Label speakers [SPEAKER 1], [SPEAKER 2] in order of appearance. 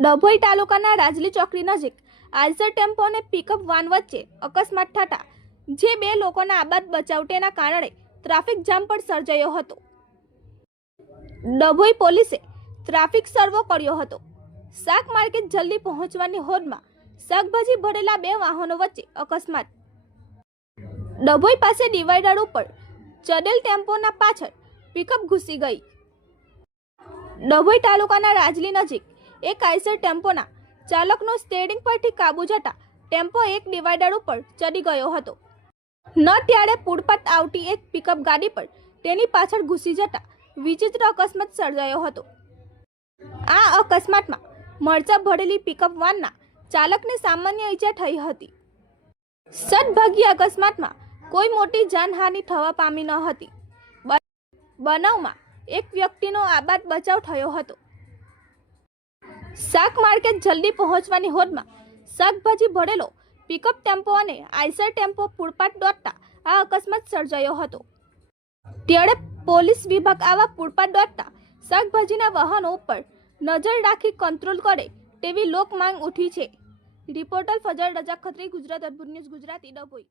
[SPEAKER 1] ડભોઈ તાલુકાના રાજલી ચોકડી નજીક આલ્સર ટેમ્પો અને પિકઅપ વાન વચ્ચે અકસ્માત થતા જે બે લોકોના આબાદ બચાવ તેના કારણે ટ્રાફિક જામ પણ સર્જાયો હતો. ડભોઈ પોલીસે ટ્રાફિક સર્વો કર્યો હતો. શાક માર્કેટ જલ્દી પહોંચવાની હોદમાં શાકભાજી ભરેલા બે વાહનો વચ્ચે અકસ્માત. ડભોઈ પાસે ડિવાઈડર ઉપર ચડેલ ટેમ્પોના પાછળ પિકઅપ ઘૂસી ગઈ. ડભોઈ તાલુકાના રાજલી નજીક એક આઈસર ટેમ્પોના. ચાલકનો સ્ટેરિંગ પરથી કાબુ જતા ટેમ્પો એક ડિવાઈડર ઉપર ચડી ગયો હતો. ન ત્યારે પૂરપાટ આવતી એક પિકઅપ ગાડી પર તેની પાછળ ઘૂસી જતા વિચિત્ર અકસ્માત સર્જાયો હતો. આ અકસ્માતમાં મરચા ભરેલી પિકઅપ વાનના ચાલકને સામાન્ય ઈજા થઈ હતી. સદભાગ્ય અકસ્માતમાં કોઈ મોટી જાનહાનિ થવા પામી ન હતી. બનાવમાં એક વ્યક્તિનો આબાદ બચાવ થયો હતો. શાક માર્કેટ જલ્દી પહોંચવાની હોડમાં શાકભાજી ભરેલો પિકઅપ ટેમ્પો અને આઈસર ટેમ્પો પૂરપાટ દોડતા આ અકસ્માત સર્જાયો હતો. ત્યારે પોલીસ વિભાગ આવા પૂરપાટ દોડતા શાકભાજીના વાહનો ઉપર નજર રાખી કંટ્રોલ કરે તેવી લોક માંગ ઉઠી છે. રિપોર્ટર ફજલ રજા ખત્રી, ગુજરાત અદભુત ન્યૂઝ, ગુજરાતી ડભોઈ.